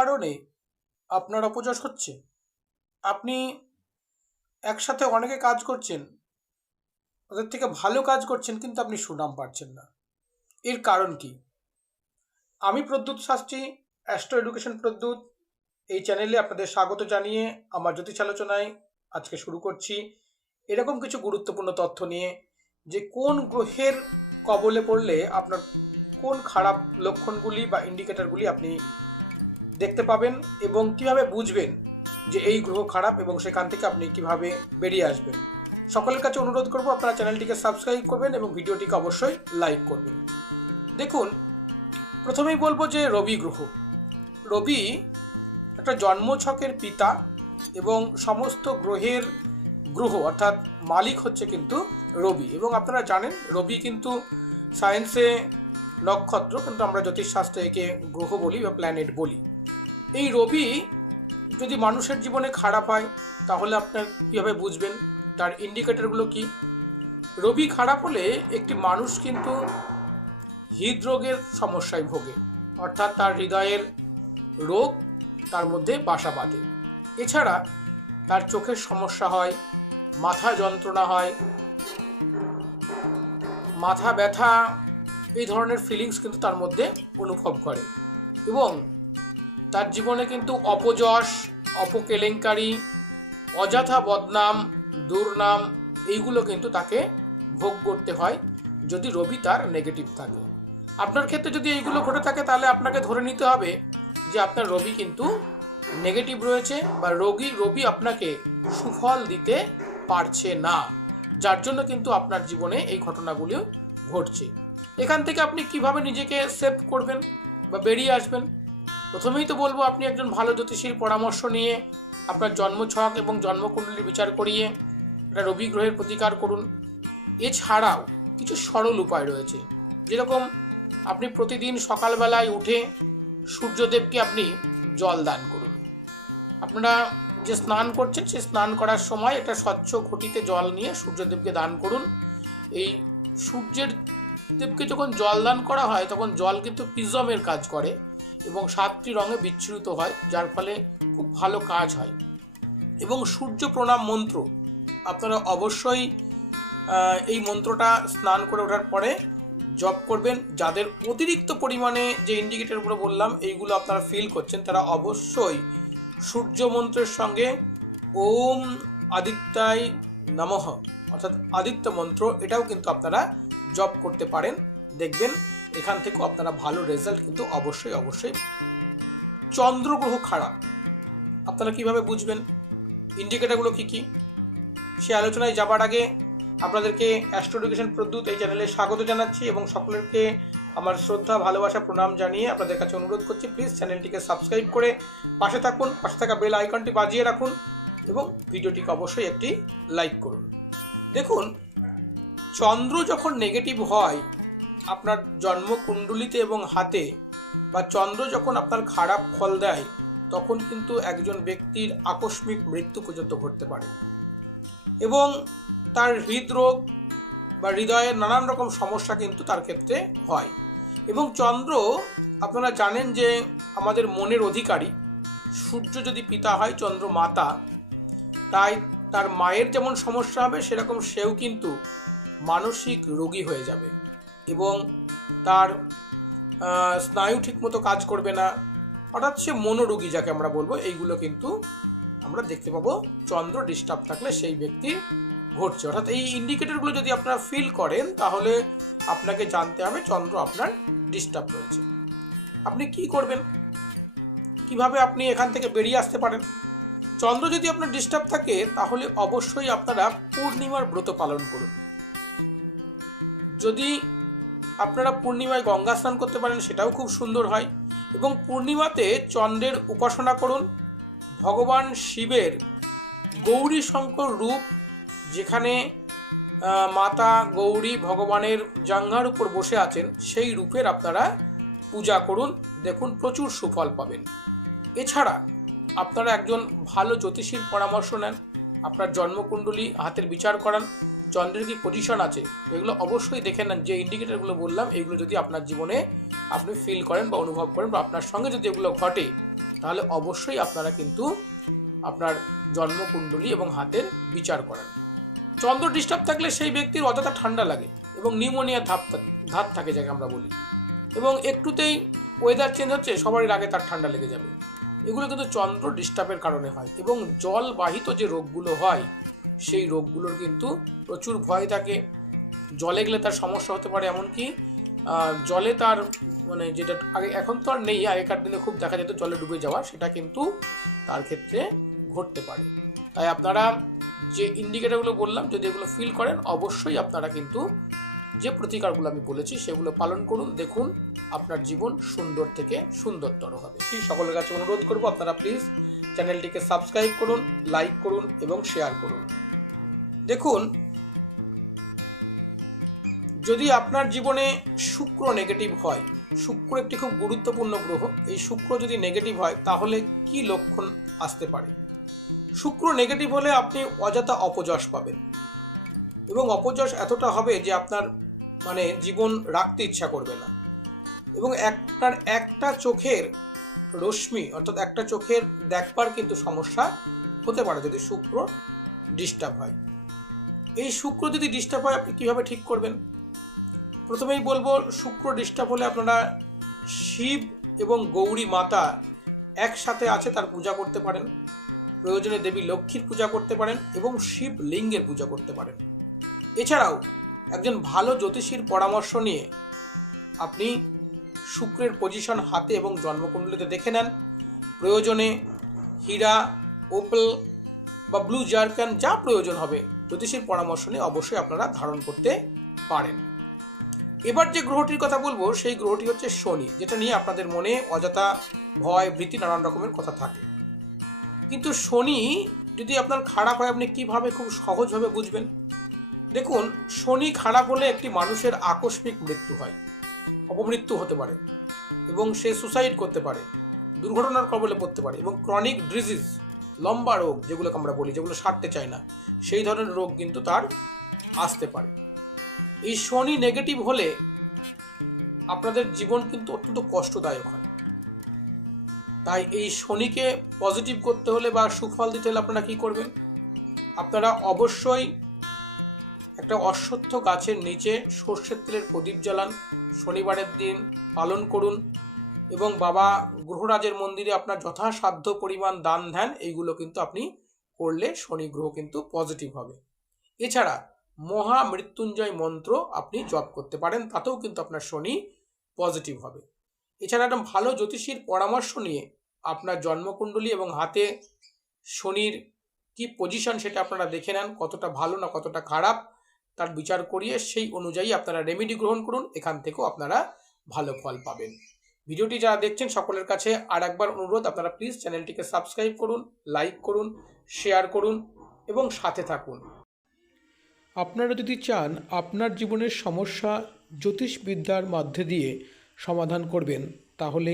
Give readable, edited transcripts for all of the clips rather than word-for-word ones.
কারণে আপনার অপযশ হচ্ছে? আপনি একসাথে অনেকে কাজ করছেন, ওদের থেকে ভালো কাজ করছেন, কিন্তু আপনি সুনাম পাচ্ছেন না। এর কারণ কি? আমি প্রদ্যুৎ শাস্ত্রী, অ্যাস্ট্রো এডুকেশন প্রদ্যুৎ, এই চ্যানেলে আপনাদের স্বাগত জানিয়ে আমার জ্যোতিষ আলোচনায় আজকে শুরু করছি এরকম কিছু গুরুত্বপূর্ণ তথ্য নিয়ে, যে কোন গ্রহের কবলে পড়লে আপনার কোন খারাপ লক্ষণগুলি বা ইন্ডিকেটরগুলি আপনি দেখতে পাবেন এবং কিভাবে বুঝবেন যে এই গ্রহ খারাপ এবং সেখান থেকে আপনি কিভাবে বেরিয়ে আসবেন। সকলের কাছে অনুরোধ করব আপনারা চ্যানেলটিকে সাবস্ক্রাইব করবেন এবং ভিডিওটিকে অবশ্যই লাইক করবেন। দেখুন, প্রথমেই বলবো যে রবি গ্রহ, রবি একটা জন্মছকের পিতা এবং সমস্ত গ্রহের গ্রহ অর্থাৎ মালিক হচ্ছে কিন্তু রবি। এবং আপনারা জানেন রবি কিন্তু সায়েন্সে নক্ষত্র, কিন্তু আমরা জ্যোতিষশাস্ত্রে একে গ্রহ বলি বা প্ল্যানেট বলি। এই রবি যদি মানুষের জীবনে খারাপ হয় তাহলে আপনার কীভাবে বুঝবেন, তার ইন্ডিকেটরগুলো কি? রবি খারাপ হলে একটি মানুষ কিন্তু হৃদরোগের সমস্যায় ভোগে, অর্থাৎ তার হৃদয়ের রোগ তার মধ্যে বাসা বাঁধে। এছাড়া তার চোখের সমস্যা হয়, মাথা যন্ত্রণা হয়, মাথা ব্যথা, এই ধরনের ফিলিংস কিন্তু তার মধ্যে অনুভব করে। এবং তার জীবনে কিন্তু অপযশ, অপকেলেঙ্কারি, অযথা বদনাম, দুর্নাম, এইগুলো কিন্তু তাকে ভোগ করতে হয় যদি রবি তার নেগেটিভ থাকে। আপনার ক্ষেত্রে যদি এইগুলো ঘটে থাকে তাহলে আপনাকে ধরে নিতে হবে যে আপনার রবি কিন্তু নেগেটিভ রয়েছে বা রবি আপনাকে সুফল দিতে পারছে না, যার জন্য কিন্তু আপনার জীবনে এই ঘটনাগুলিও ঘটছে। এখান থেকে আপনি কিভাবে নিজেকে সেভ করবেন বা বেরিয়ে আসবেন? প্রথমেই তো বলবো আপনি একজন ভালো জ্যোতিষীর পরামর্শ নিয়ে আপনার জন্মছক এবং জন্মকুণ্ডলী বিচার করিয়ে একটা রবি গ্রহের প্রতিকার করুন। এছাড়াও কিছু সরল উপায় রয়েছে, যেরকম আপনি প্রতিদিন সকালবেলায় উঠে সূর্যদেবকে আপনি জল দান করুন। আপনারা যে স্নান করছেন সেই স্নান করার সময় একটা স্বচ্ছ ঘটিতে জল নিয়ে সূর্যদেবকে দান করুন। এই সূর্যের দেবকে যখন জল দান করা হয় তখন জল কিন্তু প্রিজমের কাজ করে এবং 7টি রঙে বিচ্ছুরিত হয়, যার ফলে খুব ভালো কাজ হয়। এবং সূর্য প্রণাম মন্ত্র আপনারা অবশ্যই এই মন্ত্রটা স্নান করে ওঠার পরে জপ করবেন। যাদের অতিরিক্ত পরিমাণে যে ইন্ডিকেটরগুলো বললাম এইগুলো আপনারা ফিল করছেন, তারা অবশ্যই সূর্য মন্ত্রের সঙ্গে ওম আদিত্যায় নমঃ অর্থাৎ আদিত্য মন্ত্র, এটাও কিন্তু আপনারা জপ করতে পারেন। দেখবেন এখান থেকেও আপনারা ভালো রেজাল্ট কিন্তু অবশ্যই। চন্দ্রগ্রহ খারাপ আপনারা কিভাবে বুঝবেন, ইন্ডিকেটরগুলো কি সে আলোচনায় যাবার আগে আপনাদেরকে অ্যাস্ট্রো এডুকেশন প্রদ্যুৎ এই চ্যানেলে স্বাগত জানাচ্ছি এবং সকলকে আমার শ্রদ্ধা, ভালোবাসা, প্রণাম জানিয়ে আপনাদের কাছে অনুরোধ করছি প্লিজ চ্যানেলটিকে সাবস্ক্রাইব করে পাশে থাকুন, পাশে থাকা বেল আইকনটি বাজিয়ে রাখুন এবং ভিডিওটিকে অবশ্যই একটি লাইক করুন। দেখুন, চন্দ্র যখন নেগেটিভ হয় আপনার জন্মকুণ্ডলিতে এবং হাতে, বা চন্দ্র যখন আপনার খারাপ ফল দেয়, তখন কিন্তু একজন ব্যক্তির আকস্মিক মৃত্যু পর্যন্ত ঘটতে পারে এবং তার হৃদরোগ বা হৃদয়ের নানান রকম সমস্যা কিন্তু তার ক্ষেত্রে হয়। এবং চন্দ্র আপনারা জানেন যে আমাদের মনের অধিকারী। সূর্য যদি পিতা হয়, চন্দ্র মাতা, তাই তার মায়ের যেমন সমস্যা হবে সেরকম সেও কিন্তু মানসিক রোগী হয়ে যাবে এবং তার স্নায়ু ঠিকমতো কাজ করবে না, অর্থাৎ সে মনোরোগী যাকে আমরা বলবো। এইগুলো কিন্তু আমরা দেখতে পাবো চন্দ্র ডিস্টার্ব থাকলে সেই ব্যক্তির ঘটছে। অর্থাৎ এই ইন্ডিকেটরগুলো যদি আপনারা ফিল করেন তাহলে আপনাকে জানতে হবে চন্দ্র আপনার ডিস্টার্ব রয়েছে। আপনি কি করবেন, কিভাবে আপনি এখান থেকে বেরিয়ে আসতে পারেন? চন্দ্র যদি আপনার ডিস্টার্ব থাকে তাহলে অবশ্যই আপনারা পূর্ণিমার ব্রত পালন করুন। যদি আপনারা পূর্ণিমায় গঙ্গা স্নান করতে পারেন সেটাও খুব সুন্দর হয়। এবং পূর্ণিমাতে চন্দ্রের উপাসনা করুন। ভগবান শিবের গৌরী শঙ্কর রূপ, যেখানে মাতা গৌরী ভগবানের জাঙ্ঘার উপর বসে আছেন, সেই রূপের আপনারা পূজা করুন, দেখুন প্রচুর সুফল পাবেন। এছাড়া আপনারা একজন ভালো জ্যোতিষীর পরামর্শ নেন, আপনার জন্মকুণ্ডলী হাতের বিচার করান, চন্দ্রের কি পজিশন আছে এগুলো অবশ্যই দেখে নেন। যে ইন্ডিকেটরগুলো বললাম এইগুলো যদি আপনার জীবনে আপনি ফিল করেন বা অনুভব করেন বা আপনার সঙ্গে যদি এগুলো ঘটে তাহলে অবশ্যই আপনারা কিন্তু আপনার জন্মকুণ্ডলী এবং হাতের বিচার করেন। চন্দ্র ডিস্টার্ব থাকলে সেই ব্যক্তির অযথা ঠান্ডা লাগে এবং নিউমোনিয়ার ধাত থাকে, যাকে আমরা বলি, এবং একটুতেই ওয়েদার চেঞ্জ হচ্ছে সবারই আগে তার ঠান্ডা লেগে যাবে। এগুলো কিন্তু চন্দ্র ডিস্টার্বের কারণে হয়। এবং জলবাহিত যে রোগগুলো হয় সেই রোগগুলোর কিন্তু প্রচুর ভয় থাকে। জলে গেলে তার সমস্যা হতে পারে, এমনকি জলে তার মানে যেটা আগে, এখন তো আর নেই, আগেকার দিনে খুব দেখা যেত জলে ডুবে যাওয়া, সেটা কিন্তু তার ক্ষেত্রে ঘটতে পারে। তাই আপনারা যে ইন্ডিকেটারগুলো বললাম, যদি এগুলো ফিল করেন, অবশ্যই আপনারা কিন্তু যে প্রতিকারগুলো আমি বলেছি সেগুলো পালন করুন। দেখুন আপনার জীবন সুন্দর থেকে সুন্দরতর হবে। সকলের কাছে অনুরোধ করব, আপনারা প্লিজ চ্যানেলটিকে সাবস্ক্রাইব করুন, লাইক করুন এবং শেয়ার করুন। দেখুন, যদি আপনার জীবনে শুক্র নেগেটিভ হয়, শুক্র একটি খুব গুরুত্বপূর্ণ গ্রহ, এই শুক্র যদি নেগেটিভ হয় তাহলে কি লক্ষণ আসতে পারে? শুক্র নেগেটিভ হলে আপনি অযথা অপযশ পাবেন, এবং অপযশ এতটা হবে যে আপনার মানে জীবন রাখতে ইচ্ছা করবে না, এবং আপনার একটা চোখের রশ্মি অর্থাৎ একটা চোখের দেখবার কিন্তু সমস্যা হতে পারে যদি শুক্র ডিস্টার্ব হয়। এই শুক্র যদি ডিস্টার্ব হয় আপনি কীভাবে ঠিক করবেন? প্রথমেই বলবো, শুক্র ডিস্টার্ব হলে আপনারা শিব এবং গৌরী মাতা একসাথে আছে তার পূজা করতে পারেন, প্রয়োজনে দেবী লক্ষ্মীর পূজা করতে পারেন এবং শিব লিঙ্গের পূজা করতে পারেন। এছাড়াও একজন ভালো জ্যোতিষীর পরামর্শ নিয়ে আপনি শুক্রের পজিশন হাতে এবং জন্মকুণ্ডলিতে দেখে নেন। প্রয়োজনে হীরা, ওপেল বা ব্লু জার্কান যা প্রয়োজন হবে জ্যোতিষীর পরামর্শ নিয়ে অবশ্যই আপনারা ধারণ করতে পারেন। এবার যে গ্রহটির কথা বলবো সেই গ্রহটি হচ্ছে শনি, যেটা নিয়ে আপনাদের মনে অযথা ভয়, ভীতি, নানান রকমের কথা থাকে। কিন্তু শনি যদি আপনার খারাপ হয় আপনি কিভাবে খুব সহজভাবে বুঝবেন? দেখুন, শনি খারাপ হলে একটি মানুষের আকস্মিক মৃত্যু হয়, অপমৃত্যু হতে পারে, এবং সে সুসাইড করতে পারে, দুর্ঘটনার কবলে পড়তে পারে, এবং ক্রনিক ডিজিজ, লম্বা রোগ যেগুলোকে আমরা বলি, যেগুলো সারতে চায় না, সেই ধরনের রোগ কিন্তু তার আসতে পারে। এই শনি নেগেটিভ হলে আপনাদের জীবন কিন্তু অত্যন্ত কষ্টদায়ক হয়। তাই এই শনিকে পজিটিভ করতে হলে বা সুফল দিতে হলে আপনারা কি করবেন? আপনারা অবশ্যই একটা অশ্বত্থ গাছের নিচে সর্ষের তেলের প্রদীপ জ্বালান, শনিবারের দিন পালন করুন, এবং বাবা গ্রহরাজের মন্দিরে আপনার যথাসাধ্য পরিমাণ দান ধ্যান এইগুলো কিন্তু আপনি করলে শনি গ্রহ কিন্তু পজিটিভ হবে। এছাড়া মহামৃত্যুঞ্জয় মন্ত্র আপনি জপ করতে পারেন, তাতেও কিন্তু আপনার শনি পজিটিভ হবে। এছাড়া একটা ভালো জ্যোতিষীর পরামর্শ নিয়ে আপনার জন্মকুণ্ডলী এবং হাতে শনির কি পজিশন সেটা আপনারা দেখে নেন, কতটা ভালো না কতটা খারাপ তার বিচার করিয়ে সেই অনুযায়ী আপনারা রেমেডি গ্রহণ করুন, এখান থেকেও আপনারা ভালো ফল পাবেন। ভিডিওটি যারা দেখছেন সকলের কাছে আর একবার অনুরোধ, আপনারা প্লিজ চ্যানেলটিকে সাবস্ক্রাইব করুন, লাইক করুন, শেয়ার করুন এবং সাথে থাকুন। আপনারা যদি চান আপনার জীবনের সমস্যা জ্যোতিষবিদ্যার মধ্যে দিয়ে সমাধান করবেন, তাহলে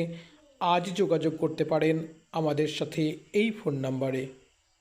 আজ যোগাযোগ করতে পারেন আমাদের সাথে এই ফোন নাম্বারে।